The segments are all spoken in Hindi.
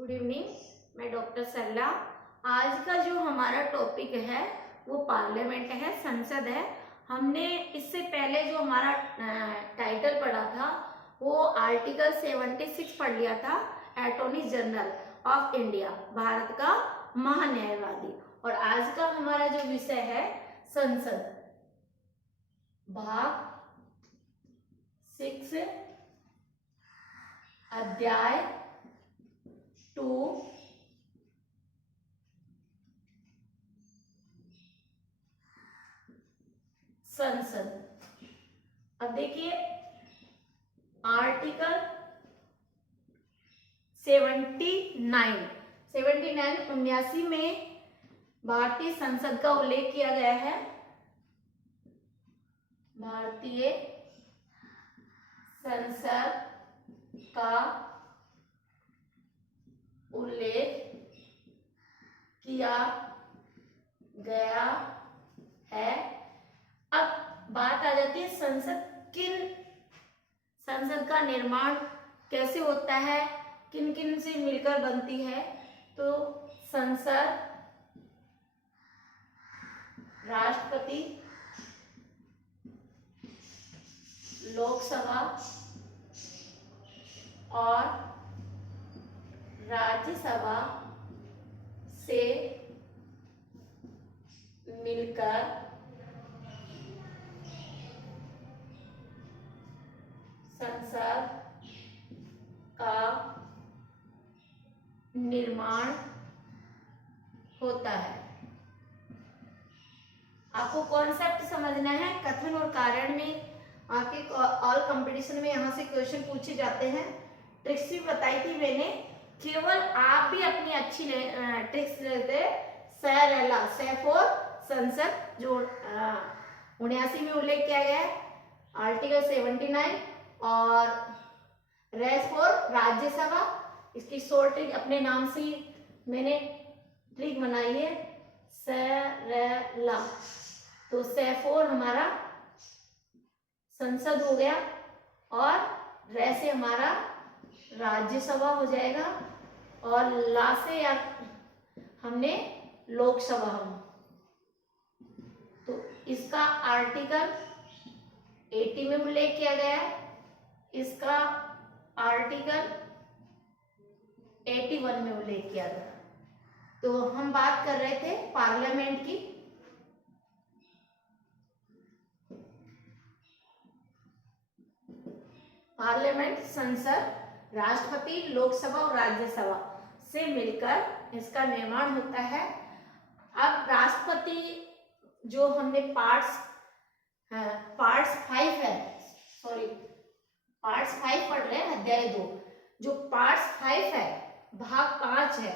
गुड इवनिंग, मैं डॉक्टर सरला। आज का जो हमारा टॉपिक है वो पार्लियामेंट है, संसद है। हमने इससे पहले जो हमारा टाइटल पढ़ा था वो आर्टिकल 76 पढ़ लिया था, attorney general of India, Bharat का महान्यायवादी। और आज का हमारा जो विषय है संसद, भाग 6, अध्याय 2, संसद। अब देखिए आर्टिकल 79 में भारतीय संसद का उल्लेख किया गया है। भारतीय संसद का उल्लेख किया गया है। अब बात आ जाती है संसद का निर्माण कैसे होता है, किन किन से मिलकर बनती है। तो संसद राष्ट्रपति, लोकसभा और राज्यसभा से मिलकर संसद का निर्माण होता है। आपको कॉन्सेप्ट समझना है। कथन और कारण में आपके ऑल कंपटीशन में यहाँ से क्वेश्चन पूछे जाते हैं। ट्रिक्स भी बताई थी मैंने, केवल आप भी अपनी अच्छी ट्रिक्स लेते। से फॉर संसद जो 79 में उल्लेख किया गया है, आर्टिकल 79, और रेस फॉर राज्यसभा, इसकी शॉर्ट ट्रिक अपने नाम से मैंने ट्रिक बनाई है, सरला। तो से फॉर हमारा संसद हो गया और रे से हमारा राज्यसभा हो जाएगा और ला से या हमने लोकसभा हो। तो इसका आर्टिकल 80 में उल्लेख किया गया है, इसका आर्टिकल 81 में उल्लेख किया गया। तो हम बात कर रहे थे पार्लियामेंट की। पार्लियामेंट संसद राष्ट्रपति, लोकसभा और राज्यसभा से मिलकर इसका निर्माण होता है। अब राष्ट्रपति जो हमने पार्ट्स 5 है, सॉरी पार्ट्स 5 पढ़ रहे हैं, अध्याय 2। जो पार्ट्स 5 है, भाग 5 है,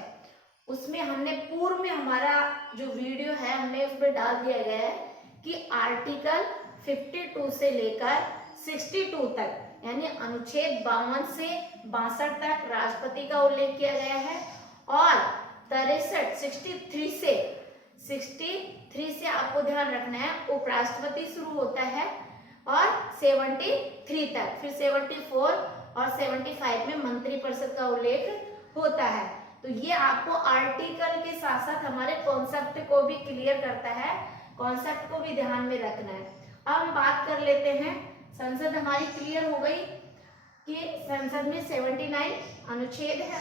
उसमें हमने पूर्व में हमारा जो वीडियो है हमने उसमें डाल दिया गया है कि आर्टिकल 52 से लेकर 62 तक, यानी अनुच्छेद 52 से 62 तक राष्ट्रपति का उल्लेख किया गया है। और 63 से आपको ध्यान रखना है, उपराष्ट्रपति शुरू होता है और 73 तक, फिर 74 और 75 में मंत्रिपरिषद का उल्लेख होता है। तो ये आपको आर्टिकल के साथ साथ हमारे कॉन्सेप्ट को भी क्लियर करता है, कॉन्सेप्ट को भी ध्यान में रखना है। अब हम बात कर लेते हैं, संसद हमारी क्लियर हो गई कि संसद में 79 अनुच्छेद है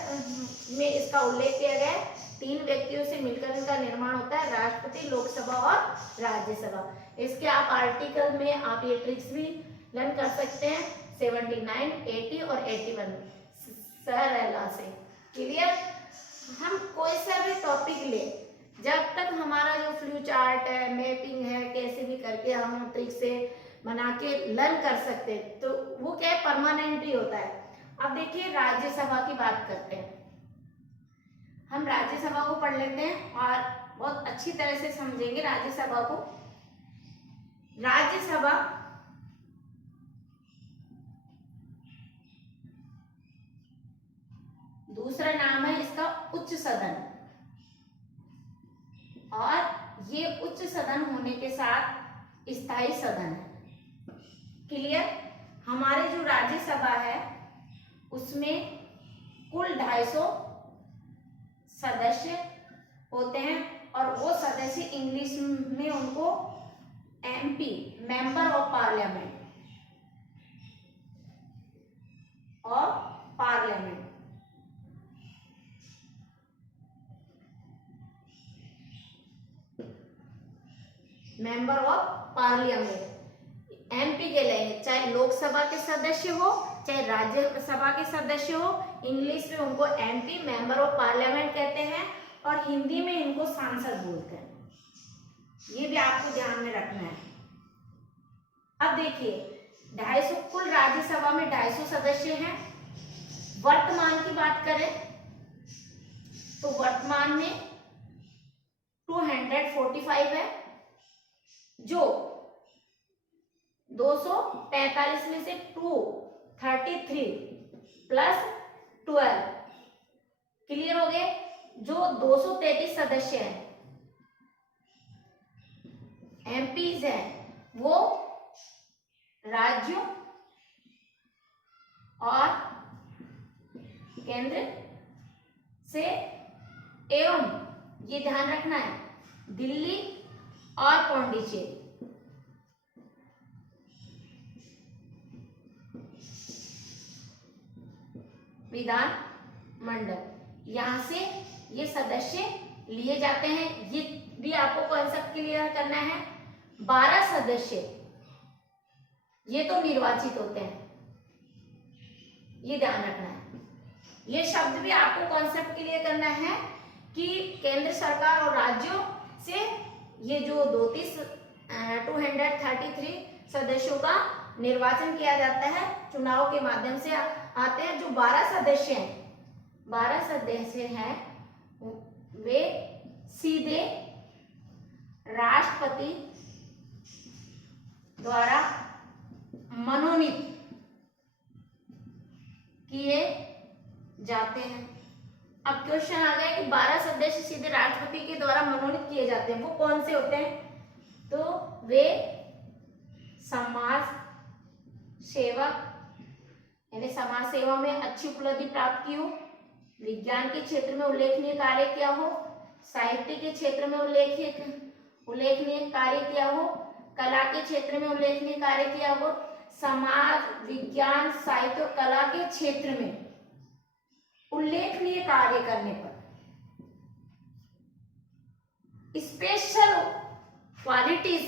में इसका उल्लेख किया गया है। 3 व्यक्तियों से मिलकर इनका निर्माण होता है, राष्ट्रपति, लोकसभा और राज्यसभा। इसके आप आर्टिकल में आप ये ट्रिक्स भी लर्न कर सकते हैं, 79, 80 और 81 सरला से। क्लियर? हम कोई सा भी टॉपिक ले, जब तक हमारा जो फ्लू चार्ट है, मैपिंग है, कैसे भी करके हम ट्रिक से बना के लर्न कर सकते हैं, तो वो क्या है, परमानेंट ही होता है। अब देखिए राज्यसभा की बात करते हैं। हम राज्यसभा को पढ़ लेते हैं और बहुत अच्छी तरह से समझेंगे राज्यसभा को। राज्यसभा दूसरा नाम है इसका उच्च सदन, और ये उच्च सदन होने के साथ स्थायी सदन है। क्लियर? हमारे जो राज्यसभा है उसमें कुल 250 सदस्य होते हैं और वो सदस्य इंग्लिश में उनको एमपी, मेंबर ऑफ पार्लियामेंट और parliament, member of parliament MP के लिए, चाहे लोकसभा के सदस्य हो चाहे राज्यसभा के सदस्य हो, इंग्लिश में उनको एमपी, मेंबर ऑफ पार्लियामेंट कहते हैं और हिंदी में इनको सांसद बोलते हैं। ये भी आपको ध्यान में रखना है। अब देखिए 250 कुल राज्यसभा में 250 सदस्य हैं। वर्तमान की बात करें तो वर्तमान में 245 है, जो 245 में से 233 प्लस 12 क्लियर हो गए, जो 233 सदस्य हैं एमपीज हैं वो राज्यों और केंद्र से एवं ये ध्यान रखना है दिल्ली और पौंडीचेरी, विधान मंडल, यहां से ये सदस्य लिए जाते हैं। ये भी आपको कॉन्सेप्ट क्लियर करना है। 12 सदस्य ये तो निर्वाचित होते हैं, ये ध्यान रखना है। ये शब्द भी आपको कॉन्सेप्ट क्लियर करना है कि केंद्र सरकार और राज्यों से ये जो 233 सदस्यों का निर्वाचन किया जाता है, चुनाव के माध्यम से आते हैं। जो 12 सदस्य हैं वे सीधे राष्ट्रपति द्वारा मनोनीत किए जाते हैं। अब क्वेश्चन आ गया कि 12 सदस्य सीधे राष्ट्रपति के द्वारा मनोनीत किए जाते हैं, वो कौन से होते हैं? तो वे समाज सेवक, यानी समाज सेवा में अच्छी उपलब्धि प्राप्त की हो, विज्ञान के क्षेत्र में उल्लेखनीय कार्य किया हो, साहित्य के क्षेत्र में उल्लेखनीय कार्य किया हो, कला के क्षेत्र में उल्लेखनीय कार्य किया हो, समाज, विज्ञान, साहित्य और कला के क्षेत्र में उल्लेखनीय कार्य करने पर स्पेशल क्वालिटीज,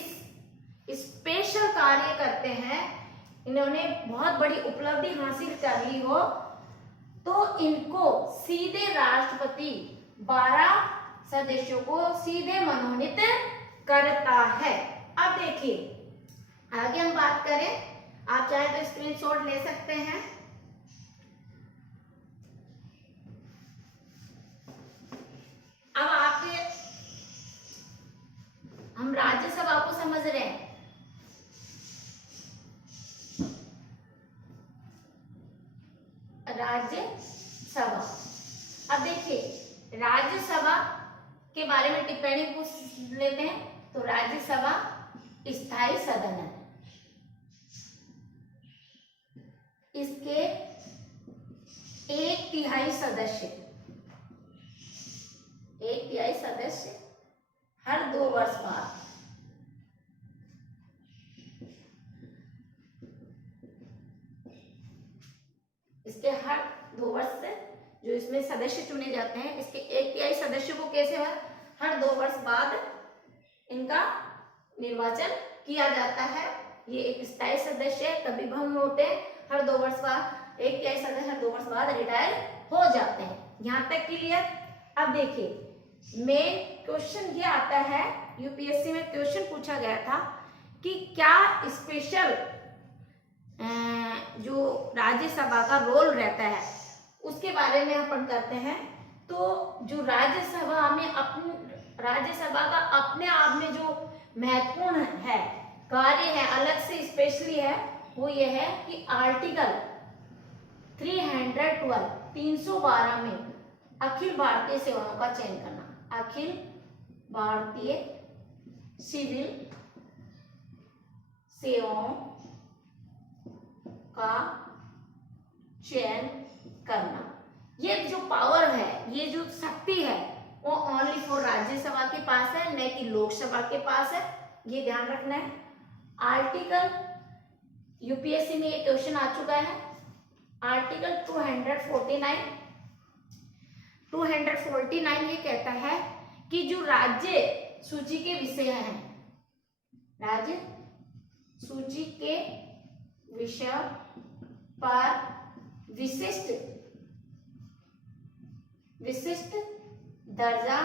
स्पेशल कार्य करते हैं, इन्होंने बहुत बड़ी उपलब्धि हासिल कर ली हो, तो इनको सीधे राष्ट्रपति 12 सदस्यों को सीधे मनोनीत करता है। अब देखिए आगे हम बात करें, आप चाहे तो स्क्रीनशॉट ले सकते हैं। अब आपके हम राज्यसभा को समझ रहे हैं। राज्यसभा, अब देखिए राज्यसभा के बारे में टिप्पणी पूछ लेते हैं। तो राज्यसभा स्थायी सदन है, इसके 1/3 सदस्य हर 2 वर्ष बाद इसके हर 2 वर्ष से जो इसमें सदस्य चुने जाते हैं, इसके 1/3 सदस्यों को कैसे हर 2 वर्ष बाद इनका निर्वाचन किया जाता है। ये एक स्थायी सदस्य है, कभी भंग होते हैं, हर 2 वर्ष बाद 1/3 सदस्य हर 2 वर्ष बाद रिटायर हो जाते हैं। यहाँ तक क्लियर। अब देखिए मेन क्वेश्चन ये आता है, यूपीएससी में क्वेश्चन पूछा गया था कि क्या स्पेशल जो राज्यसभा का रोल रहता है उसके बारे में अपन करते हैं। तो जो राज्यसभा का अपने आप में जो महत्वपूर्ण है कार्य है, अलग से स्पेशली है, वो ये है कि आर्टिकल 312 में अखिल भारतीय सेवाओं का चयन करना, अखिल भारतीय सिविल सेवाओं का चयन करना। ये जो पावर है, ये जो शक्ति है, वो ओनली फॉर राज्यसभा के पास है, न कि लोकसभा के पास है, ये ध्यान रखना है। आर्टिकल यूपीएससी में ये क्वेश्चन आ चुका है, आर्टिकल 249 ये कहता है कि जो राज्य सूची के विषय हैं, राज्य सूची के विषय पर विशिष्ट दर्जा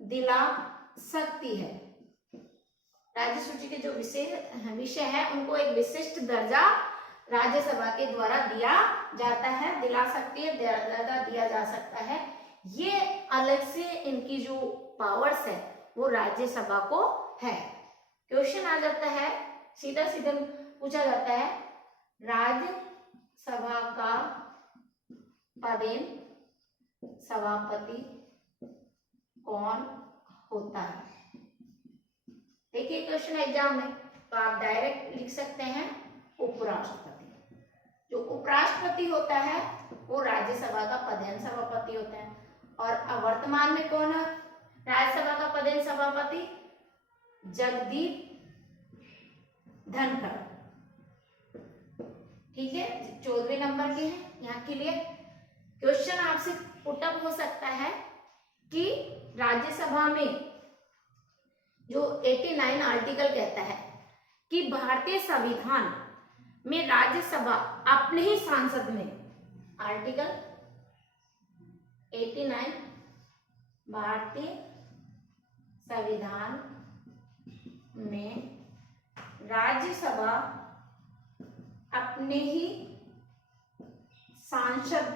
दिला सकती है। राज्य सूची के जो विषय है उनको एक विशिष्ट दर्जा राज्यसभा के द्वारा दिया जाता है, दिला सकती है, दर्जा दिया जा सकता है। ये अलग से इनकी जो पावर्स है वो राज्यसभा को है। क्वेश्चन आ जाता है, सीधा सीधा पूछा जाता है, राज्यसभा का पदेन सभापति कौन होता है? देखिए क्वेश्चन एग्जाम में तो आप डायरेक्ट लिख सकते हैं उपराष्ट्रपति। जो उपराष्ट्रपति होता है वो राज्यसभा का पदेन सभापति होता है। और वर्तमान में कौन है राज्यसभा का पदेन सभापति? जगदीप धनखड़। ठीक है, 14वें नंबर के हैं यहाँ के लिए। क्वेश्चन आपसे पुटअप हो सकता है कि राज्यसभा में जो 89 आर्टिकल कहता है कि भारतीय संविधान में राज्यसभा अपने ही सांसद में, आर्टिकल 89 भारतीय संविधान में राज्यसभा अपने ही सांसद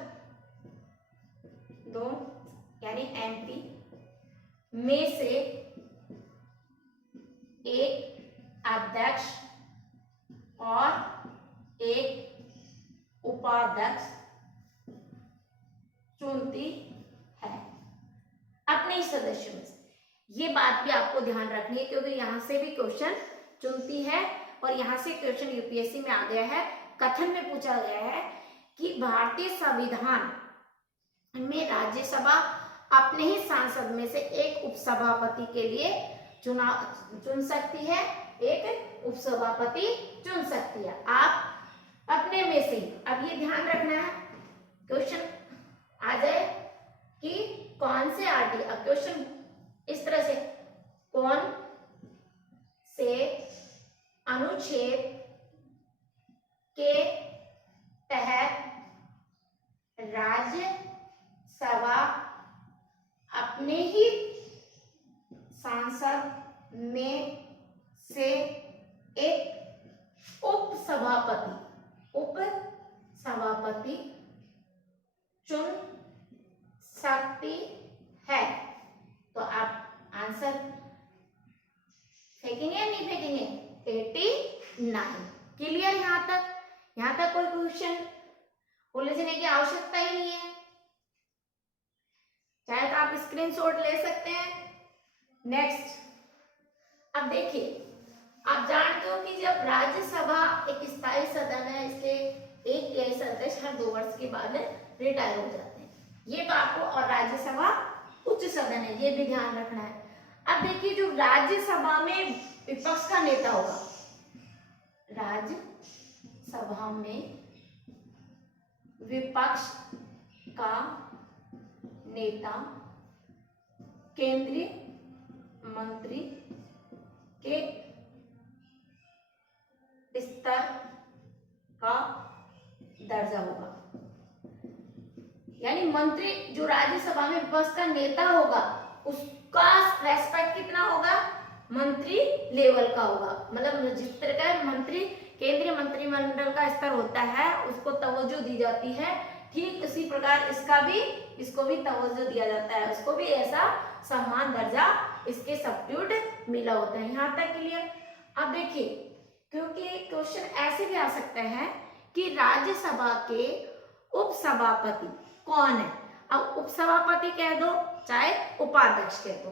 दो यानी एमपी में से एक अध्यक्ष और एक उपाध्यक्ष चुनती है अपने ही सदस्यों में से। ये बात भी आपको ध्यान रखनी है क्योंकि यहां से भी क्वेश्चन चुनती है और यहां से क्वेश्चन यूपीएससी में आ गया है, कथन में पूछा गया है कि भारतीय संविधान में राज्यसभा अपने ही सांसद में से एक उपसभापति के लिए चुन सकती है, एक उपसभापति चुन सकती है। आप अपने में से, अब ये ध्यान रखना है क्वेश्चन आ जाए कि कौन से आर्टिकल, क्वेश्चन इस तरह से, कौन से अनुच्छेद के तहत राज्यसभा अपने ही सांसद में से एक उपसभापति चुन सकती है। तो आप आंसर फेंकेंगे या नहीं फेंकेंगे? 89। क्लियर? यहां तक कोई क्वेश्चन उलझने की आवश्यकता ही नहीं है। चाहे तो आप स्क्रीनशॉट ले सकते हैं। नेक्स्ट, अब देखिए, आप जानते हो कि जब राज्यसभा एक स्थायी सदन है, इसके एक तिहाई सदस्य हर 2 वर्ष के बाद रिटायर हो जाते हैं, ये तो आपको, और राज्यसभा उच्च सदन है, ये भी ध्यान रखना है। अब देखिए, जो राज्यसभा में विपक्ष का नेता होगा, राज्यसभा में विपक्ष का नेता केंद्रीय मंत्री के स्तर का दर्जा होगा। यानी मंत्री, जो राज्यसभा में विपक्ष का नेता होगा, उसका रेस्पेक्ट कितना होगा? मंत्री लेवल का होगा। मतलब जिस तरह का मंत्री, केंद्रीय मंत्रिमंडल का स्तर होता है, उसको तवज्जो दी जाती है, ठीक उसी प्रकार इसको भी तवज्जो दिया जाता है, उसको भी ऐसा सम्मान दर्जा इसके सब्स्टिट्यूट मिला होता है। यहाँ तक क्लियर? अब देखिए, क्योंकि क्वेश्चन ऐसे भी आ सकता है कि राज्यसभा के उपसभापति कौन है। अब उपसभापति कह दो चाहे उपाध्यक्ष कह दो,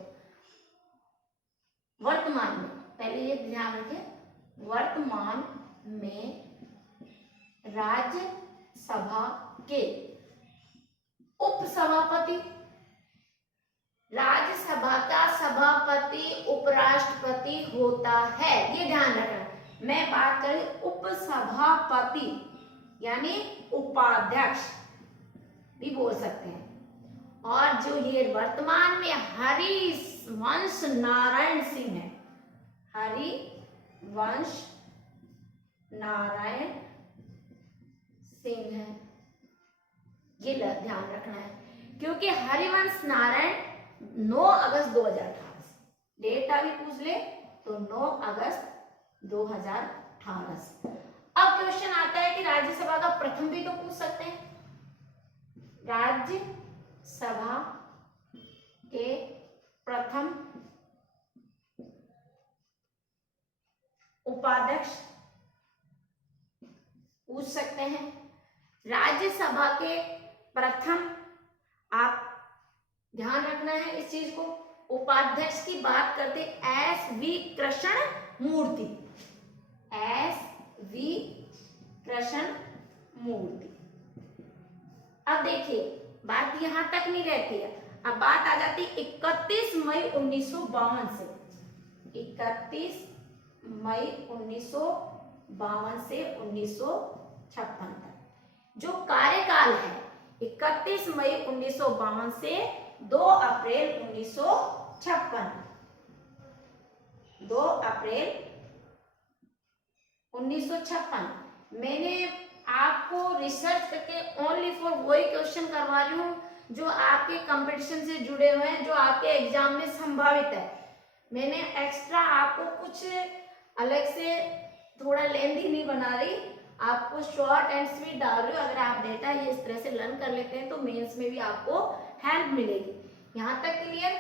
वर्तमान में, पहले ये ध्यान रखें, वर्तमान में राज्यसभा के उपसभापति उपसभापति, राज्यसभा का सभापति उपराष्ट्रपति होता है, ये ध्यान रखना। मैं बात करूं उपसभापति यानी उपाध्यक्ष भी बोल सकते हैं। और जो ये वर्तमान में हरिवंश नारायण सिंह है, हरिवंश नारायण सिंह है, ये ध्यान रखना है, क्योंकि हरिवंश नारायण 9 अगस्त 2018, डेट अभी पूछ ले तो 9 अगस्त 2018। अब क्वेश्चन आता है कि राज्यसभा का प्रथम भी तो पूछ सकते हैं। राज्यसभा के प्रथम उपाध्यक्ष पूछ सकते हैं। राज्यसभा के प्रथम, आप ध्यान रखना है इस चीज को, उपाध्यक्ष की बात करते एस वी कृष्ण मूर्ति, एस वी कृष्ण मूर्ति। अब देखिए बात यहां तक नहीं रहती है, अब बात आ जाती 31 मई 1952 से, 31 मई 1952 से 1956 तक जो कार्यकाल है, 31 मई 1952 से 2 अप्रैल 1956, 2 अप्रैल 1956। मैंने आपको रिसर्च करके ओनली फॉर वही क्वेश्चन करवा रही हूँ जो आपके कंपटीशन से जुड़े हुए हैं, जो आपके एग्जाम में संभावित है। मैंने एक्स्ट्रा आपको कुछ अलग से थोड़ा लेंथी नहीं बना रही, आपको शॉर्ट एंड स्वीट डाल रही हूँ। अगर आप डेटा ये इस तरह से लर्न कर लेते हैं तो मेंस में भी आपको हेल्प मिलेगी। यहाँ तक क्लियर,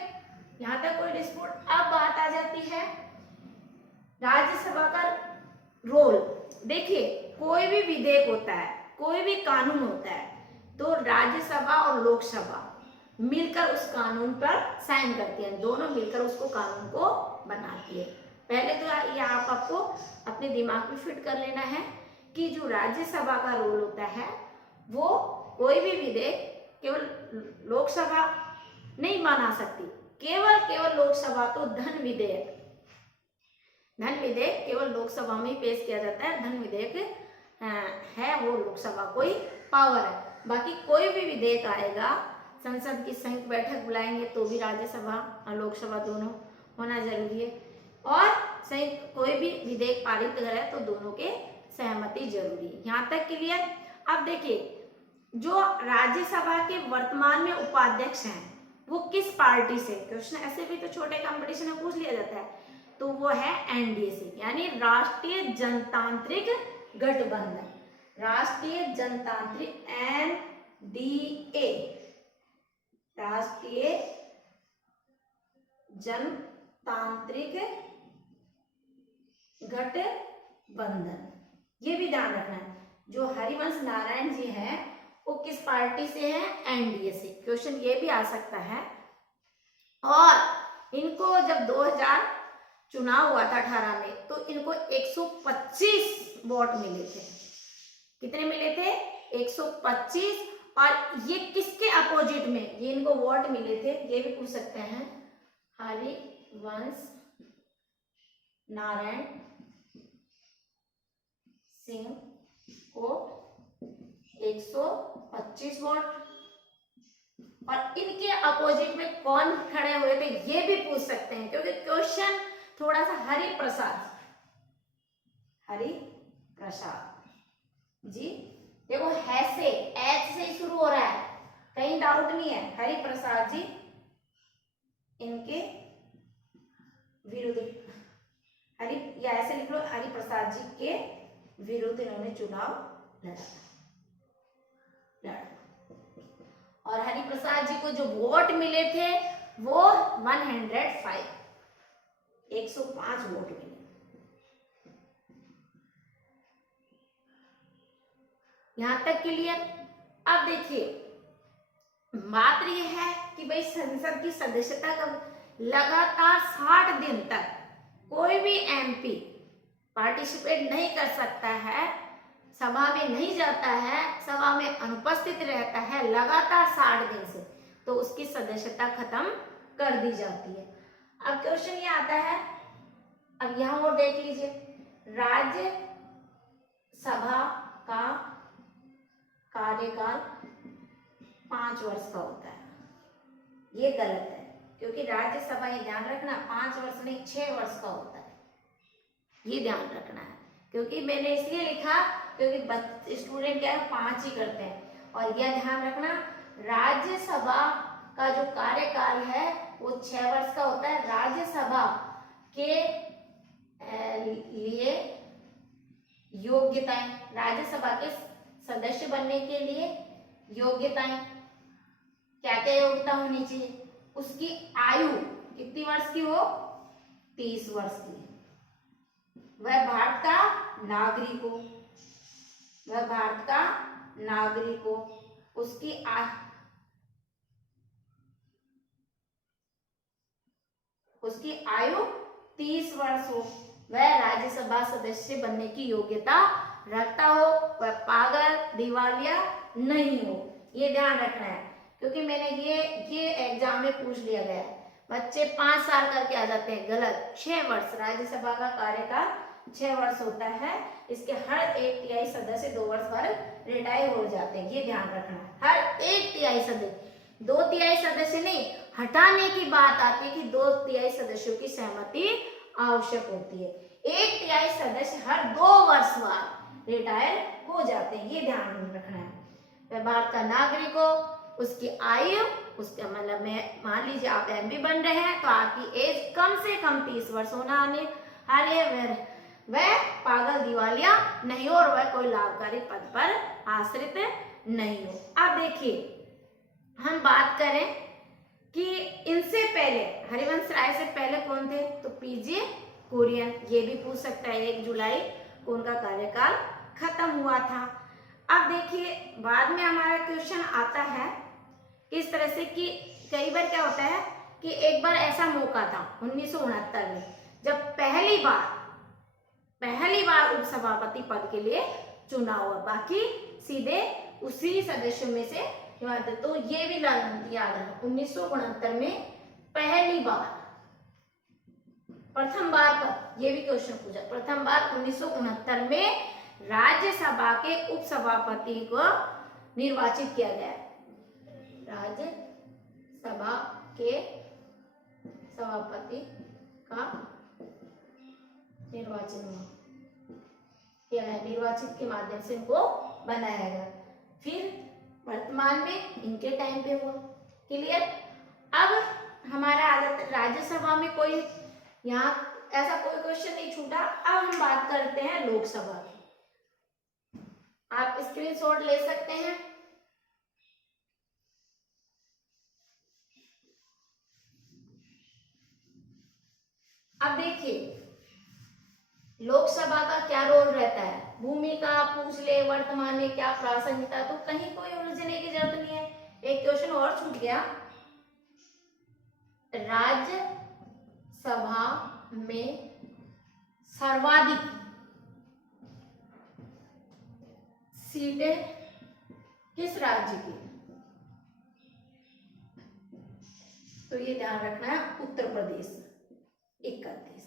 यहाँ तक कोई डिस्प्यूट? अब बात आ जाती है राज्यसभा का रोल। देखिए कोई भी विधेयक होता है, कोई भी कानून होता है, तो राज्यसभा और लोकसभा मिलकर उस कानून पर साइन करती है, दोनों मिलकर उसको कानून को बनाती है। पहले तो ये आपको अपने दिमाग में फिट कर लेना है कि जो राज्यसभा का रोल होता है वो कोई भी विधेयक केवल लोकसभा नहीं बना सकती, केवल लोकसभा तो धन विधेयक केवल लोकसभा में ही पेश किया जाता है। धन विधेयक है वो लोकसभा को ही पावर है। बाकी कोई भी विधेयक आएगा, संसद की संयुक्त बैठक बुलाएंगे तो भी राज्यसभा और लोकसभा दोनों होना जरूरी है, और संयुक्त कोई भी विधेयक पारित करे तो दोनों के सहमति जरूरी है। यहाँ तक क्लियर? अब देखिए जो राज्यसभा के वर्तमान में उपाध्यक्ष हैं वो किस पार्टी से, क्वेश्चन ऐसे भी तो छोटे कंपटीशन में पूछ लिया जाता है, तो वो है एनडीए से, यानी राष्ट्रीय जनतांत्रिक गठबंधन, राष्ट्रीय जनतांत्रिक एनडीए, राष्ट्रीय जनतांत्रिक गठबंधन। ये भी ध्यान रखना है, जो हरिवंश नारायण जी हैं वो किस पार्टी से हैं? एनडीए से। क्वेश्चन ये भी आ सकता है। और इनको जब 2000 चुनाव हुआ था 18 में, तो इनको 125 वोट मिले थे। कितने मिले थे? 125। और ये किसके अपोजिट में ये इनको वोट मिले थे, ये भी पूछ सकते हैं। हरिवंश नारायण सिंह को 125 वोट, और इनके अपोजिट में कौन खड़े हुए थे ये भी पूछ सकते हैं, क्योंकि क्वेश्चन थोड़ा सा हरिप्रसाद जी, देखो है से एच से ही शुरू हो रहा है, कहीं डाउट नहीं है। हरिप्रसाद जी इनके विरुद्ध, या ऐसे लिख लो, हरिप्रसाद जी के विरुद्ध इन्होंने चुनाव लड़ा। और हरिप्रसाद जी को जो वोट मिले थे वो 105, 105 वोट मिले। यहां तक क्लियर? अब देखिए बात यह है कि भाई संसद की सदस्यता का लगातार 60 दिन तक कोई भी एमपी पार्टिसिपेट नहीं कर सकता है सभा में नहीं जाता है, सभा में अनुपस्थित रहता है लगातार 60 दिन से, तो उसकी सदस्यता खत्म कर दी जाती है। अब क्वेश्चन ये आता है, अब यहां और देख लीजिए, राज्य सभा का कार्यकाल 5 वर्ष का होता है। ये गलत है, क्योंकि राज्यसभा, ये ध्यान रखना, 5 वर्ष नहीं 6 वर्ष का होता है, ये ध्यान रखना है। क्योंकि मैंने इसलिए लिखा क्योंकि स्टूडेंट क्या है 5 ही करते हैं, और यह ध्यान रखना राज्यसभा का जो कार्यकाल है वो 6 वर्ष का होता है। राज्यसभा के लिए योग्यताएं, राज्यसभा के सदस्य बनने के लिए योग्यताएं, क्या क्या योग्यता होनी चाहिए, उसकी आयु कितनी वर्ष की हो, 30 वर्ष की, वह भारत का नागरिक हो, वह भारत का नागरिक हो, उसकी आयु 30 वर्ष हो, वह राज्यसभा सदस्य बनने की योग्यता रखता हो, वह पागल दिवालिया नहीं हो। ये ध्यान रखना है, क्योंकि मैंने ये एग्जाम में पूछ लिया गया है। बच्चे 5 साल करके आ जाते हैं, गलत। 6 वर्ष राज्यसभा का कार्यकाल 6 वर्ष होता है। इसके हर 1/3 सदस्य 2 वर्ष बाद रिटायर हो जाते हैं, ये ध्यान रखना है। हर 1/3 सदस्य, 2/3 सदस्य नहीं, हटाने की बात आती है कि 2/3 सदस्यों की सहमति आवश्यक होती है। 1/3 सदस्य हर 2 वर्ष बाद रिटायर हो जाते हैं, ये ध्यान रखना है। वह भारत का नागरिक हो, उसकी आयु, उसका मतलब में मान लीजिए आप एमपी बन रहे हैं तो आपकी एज कम से कम 30 वर्ष होना अनिवार्य, वह पागल दिवालिया नहीं हो और वह कोई लाभकारी पद पर आश्रित नहीं हो। अब देखिए हम बात करें कि इनसे पहले, हरिवंश राय से पहले कौन थे, तो पीजे कुरियन। ये भी पूछ सकता है 1 जुलाई को उनका कार्यकाल खत्म हुआ था। अब देखिए बाद में हमारा क्वेश्चन आता है किस तरह से कि कई बार क्या होता है कि एक बार ऐसा मौका था 1969 में, जब पहली बार उपसभापति पद के लिए चुनाव हुआ, बाकी सीधे उसी सदस्यों में से। तो ये भी याद रखना 1969 में पहली बार, प्रथम बार पर, ये भी क्वेश्चन पूछा, प्रथम बार 1969 में राज्यसभा के उपसभापति को निर्वाचित किया गया। राज्यसभा के सभापति का निर्वाचित के माध्यम से इनको बनाया गया। फिर वर्तमान में इनके टाइम पे हुआ। क्लियर। अब हमारा राज्यसभा में कोई यहाँ ऐसा कोई क्वेश्चन नहीं छूटा। अब हम बात करते हैं लोकसभा की। आप स्क्रीनशॉट ले सकते हैं। अब देखिए लोकसभा का क्या रोल रहता है, भूमिका पूछ ले, वर्तमान में क्या प्रासंगिकता, तो कहीं कोई उलझने की जरूरत नहीं है। एक क्वेश्चन और छूट गया, राज्यसभा में सर्वाधिक सीटें किस राज्य की, तो ये ध्यान रखना है उत्तर प्रदेश 31,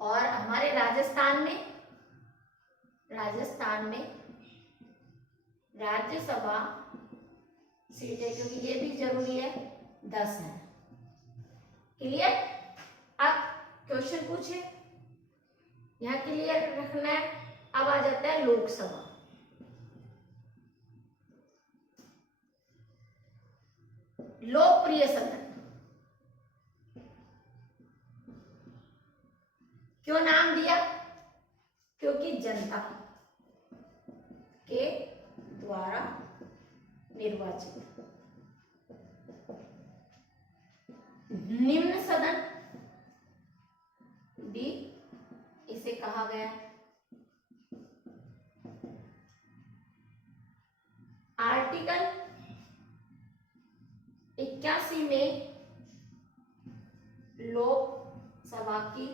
और हमारे राजस्थान में राज्यसभा सीटें, क्योंकि ये भी जरूरी है, 10 है। क्लियर। अब क्वेश्चन पूछे, यहाँ क्लियर रखना है। अब आ जाता है लोकसभा। लोकप्रिय सदन, क्यों नाम दिया, क्योंकि जनता के द्वारा निर्वाचित। निम्न सदन भी इसे कहा गया। आर्टिकल 81 में लोकसभा की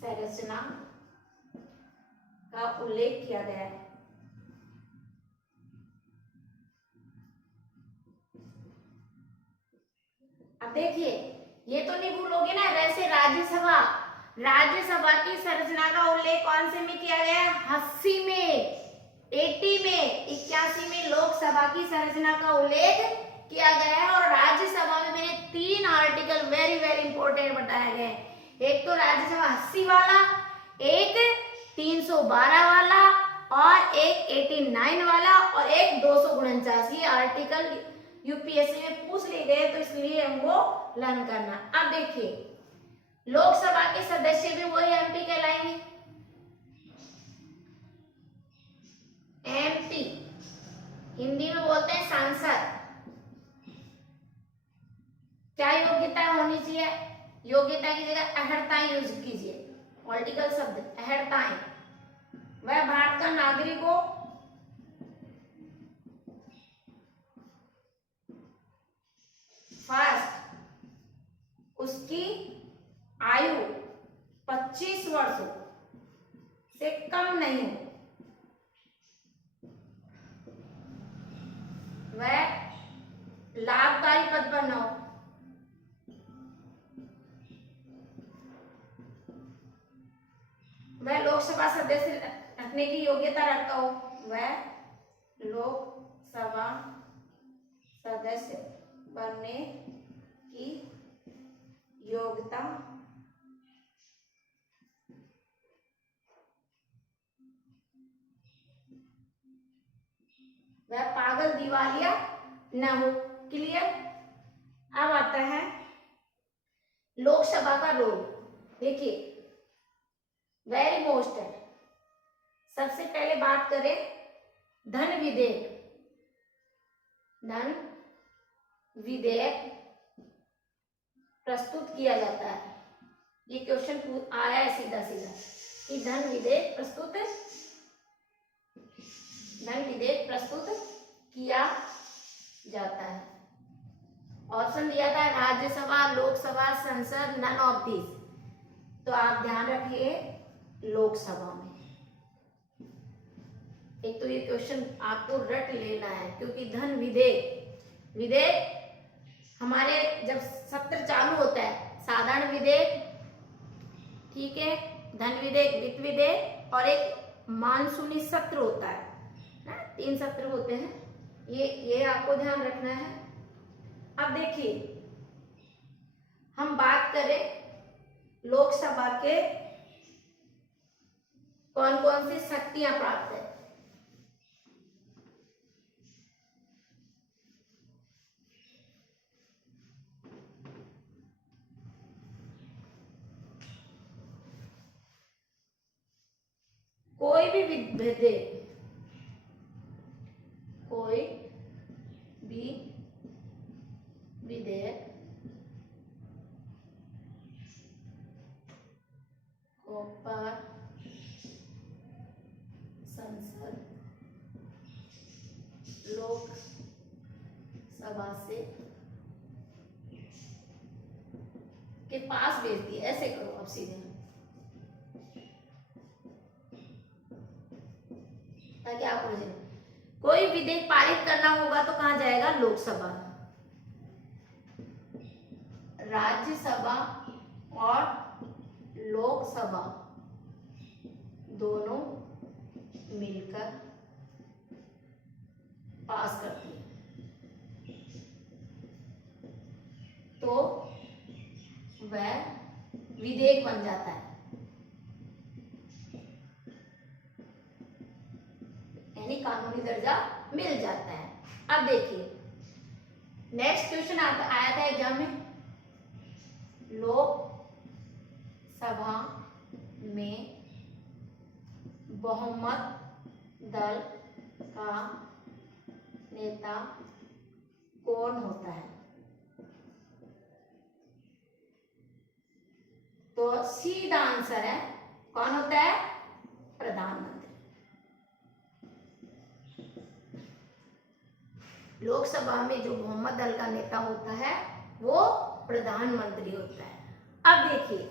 संरचना का उल्लेख किया गया है। अब देखिए, ये तो नहीं भूलोगे ना, वैसे राज्यसभा, राज्यसभा की संरचना का उल्लेख कौन से में किया गया है? 80 में, 80 में, 81 में लोकसभा की संरचना का उल्लेख किया गया है। और राज्यसभा में मैंने 3 आर्टिकल वेरी वेरी इंपॉर्टेंट बताए गए। एक तो राज्यसभा 80 वाला, एक 312 वाला, और एक 89 वाला, और एक 249। ये आर्टिकल यूपीएससी में पूछ लिए गए, तो इसलिए हमको लर्न करना। अब देखिए, लोकसभा के सदस्य भी वही एमपी कहलाएंगे। एमपी हिंदी में बोलते हैं सांसद। क्या योग्यता होनी चाहिए? योग्यता की जगह अहर्ताएं यूज कीजिए। पॉलिटिकल शब्द अहर्ताएं। वह भारत का नागरिक हो, फर्स्ट उसकी आयु 25 वर्ष से कम नहीं हो, वह लाभकारी पद पर न हो, वह लोकसभा सदस्य रखने की योग्यता रखता हो, वह लोकसभा सदस्य बनने की योग्यता वह पागल दिवालिया न हो। क्लियर? अब आता है लोकसभा का रोल। देखिए, वेरी मोस्ट है। सबसे पहले बात करें धन विधेयक। धन विधेयक प्रस्तुत किया जाता है। ये क्वेश्चन आया है सीधा सीधा कि धन विधेयक प्रस्तुत किया जाता है। ऑप्शन दिया था राज्यसभा, लोकसभा, संसद, नन ऑफ दिस। तो आप ध्यान रखिए लोकसभा में। एक तो ये क्वेश्चन आपको रट लेना है, क्योंकि धन विधेयक हमारे जब सत्र चालू होता है, साधारण विधेयक, ठीक है, धन विधेयक, वित्त विधेयक, और एक मानसूनी सत्र होता है ना, 3 सत्र होते हैं। ये आपको ध्यान रखना है। अब देखिए, हम बात करें लोकसभा के कौन कौन सी शक्तियां प्राप्त है। कोई भी विधेयक पर संसद लोकसभा से के पास भेजती है। ऐसे करो अब सीधे, ताकि आप समझें। कोई विधेयक पारित करना होगा तो कहां जाएगा? लोकसभा। राज्यसभा और लोकसभा दोनों मिलकर पास करती है, तो वह विधेयक बन जाता है, यानी कानूनी दर्जा मिल जाता है। अब देखिए, नेक्स्ट क्वेश्चन आया था एग्जाम में, लोकसभा में बहुमत दल का नेता कौन होता है? तो सीधा आंसर है, कौन होता है? प्रधानमंत्री। लोकसभा में जो बहुमत दल का नेता होता है वो प्रधानमंत्री होता है। अब देखिए,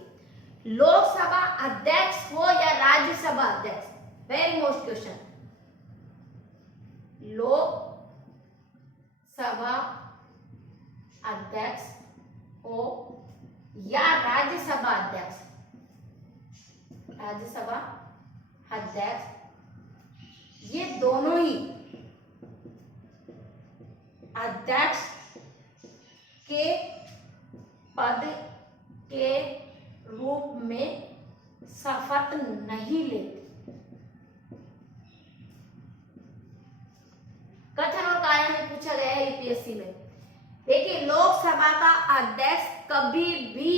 लोकसभा अध्यक्ष हो या राज्यसभा अध्यक्ष, वेरी मोस्ट क्वेश्चन, लोकसभा अध्यक्ष को या राज्यसभा अध्यक्ष ये दोनों ही अध्यक्ष के पद के रूप में शपथ नहीं लेते। कथन और कार्य में पूछा गया है यूपीएससी में। देखिए, लोकसभा का अध्यक्ष कभी भी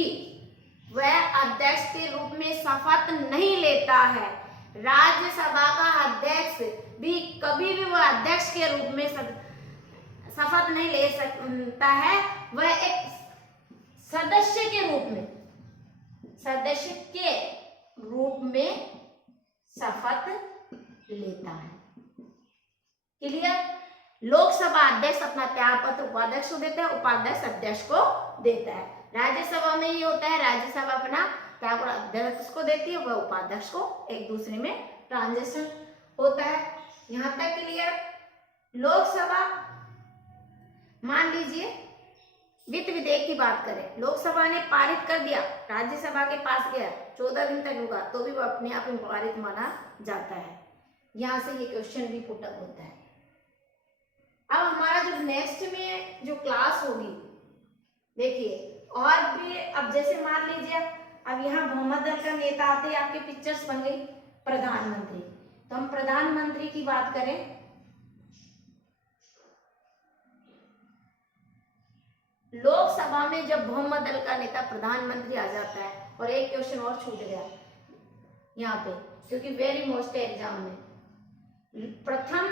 वह अध्यक्ष के रूप में शपथ नहीं लेता है। राज्यसभा का अध्यक्ष भी कभी भी वह अध्यक्ष के रूप में शपथ नहीं ले सकता है। वह एक सदस्य के रूप में शपथ लेता है। क्लियर? लोकसभा अध्यक्ष अपना त्यागपत्र उपाध्यक्ष को देता है, उपाध्यक्ष अध्यक्ष को देता है। राज्यसभा में ये होता है, राज्यसभा अपना त्यागपत्र अध्यक्ष को देती है, वह उपाध्यक्ष को, एक दूसरे में ट्रांजिशन होता है। यहां तक क्लियर? लोकसभा, मान लीजिए वित्त विधेयक की बात करें, लोकसभा ने पारित कर दिया, राज्यसभा के पास गया, 14 दिन तक रुका, तो भी वो अपने आप में पारित माना जाता है। यहां से ये क्वेश्चन भी पुटअप होता है। अब हमारा जो नेक्स्ट में जो क्लास होगी, देखिए, और भी अब जैसे मान लीजिए अब यहाँ बहुमत दल का नेता आते, आपके पिक्चर्स बन गई प्रधानमंत्री, तो हम प्रधानमंत्री की बात करें, लोकसभा में जब बहुमत दल का नेता प्रधानमंत्री आ जाता है, और एक क्वेश्चन और छूट गया यहाँ पे, क्योंकि वेरी मोस्ट एग्जाम में प्रथम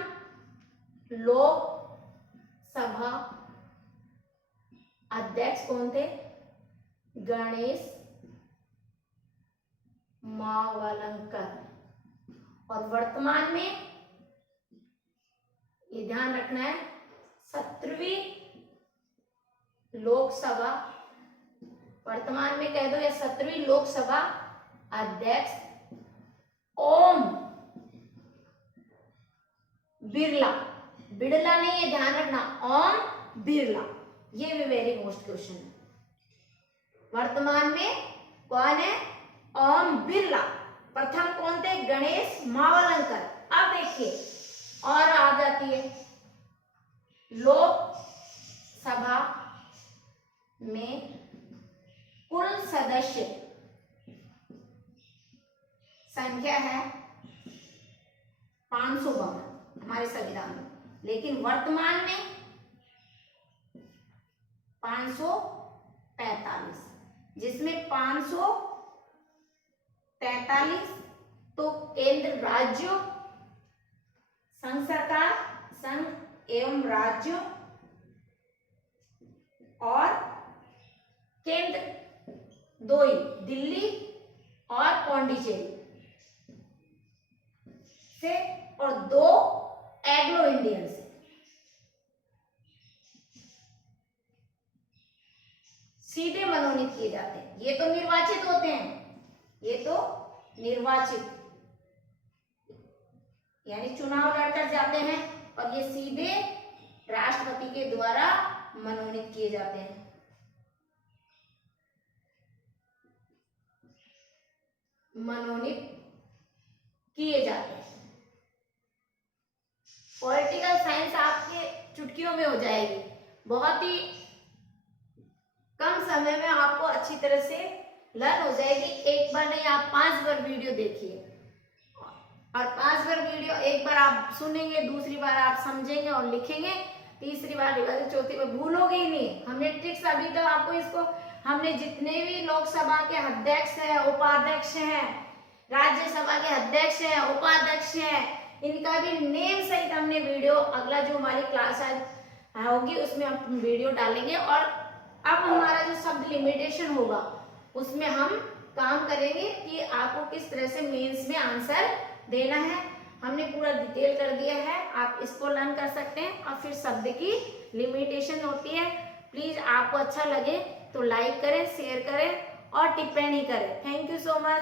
लोकसभा अध्यक्ष कौन थे? गणेश मावलंकर। और वर्तमान में ये ध्यान रखना है, 17वीं लोकसभा, वर्तमान में कह दो या 17वीं लोकसभा अध्यक्ष ओम बिरला, बिड़ला नहीं, ये ध्यान रखना, ओम बिरला। ये भी वेरी मोस्ट क्वेश्चन है। वर्तमान में कौन है? ओम बिरला। प्रथम कौन थे? गणेश मावलंकर। अब देखिए, और आ जाती है लोकसभा में कुल सदस्य संख्या है 552 हमारे संविधान में, लेकिन वर्तमान में 545, जिसमें 543 तो केंद्र राज्यों, संघ सरकार, संघ एवं राज्यों और केंद्र दो ही, दिल्ली और पौंडीचेरी से, और 2 एग्लो इंडियन से। सीधे मनोनीत किए जाते हैं। ये तो निर्वाचित होते हैं, ये तो निर्वाचित यानी चुनाव लड़कर जाते हैं, और ये सीधे राष्ट्रपति के द्वारा मनोनीत किए जाते हैं। मनोनीत किए जाते हैं। पॉलिटिकल साइंस आपके चुटकियों में हो जाएगी, बहुत ही कम समय में आपको अच्छी तरह से लर्न हो जाएगी। एक बार नहीं, आप 5 बार वीडियो देखिए, और 5 बार वीडियो, एक बार आप सुनेंगे, दूसरी बार आप समझेंगे और लिखेंगे, तीसरी बार रिवाइज, चौथी बार भूलोगे ही नहीं। हमने ट्रिक्स अभी तक आपको इसको, हमने जितने भी लोकसभा के अध्यक्ष हैं, उपाध्यक्ष हैं, राज्यसभा के अध्यक्ष हैं, उपाध्यक्ष हैं, इनका भी नेम सहित हमने वीडियो, अगला जो हमारी क्लास होगी उसमें हम वीडियो डालेंगे। और अब हमारा जो शब्द लिमिटेशन होगा उसमें हम काम करेंगे कि आपको किस तरह से मेंस में आंसर देना है। हमने पूरा डिटेल कर दिया है, आप इसको लर्न कर सकते हैं। और फिर शब्द की लिमिटेशन होती है। प्लीज आपको अच्छा लगे तो लाइक करें, शेयर करें और टिप्पणी करें। Thank you so much.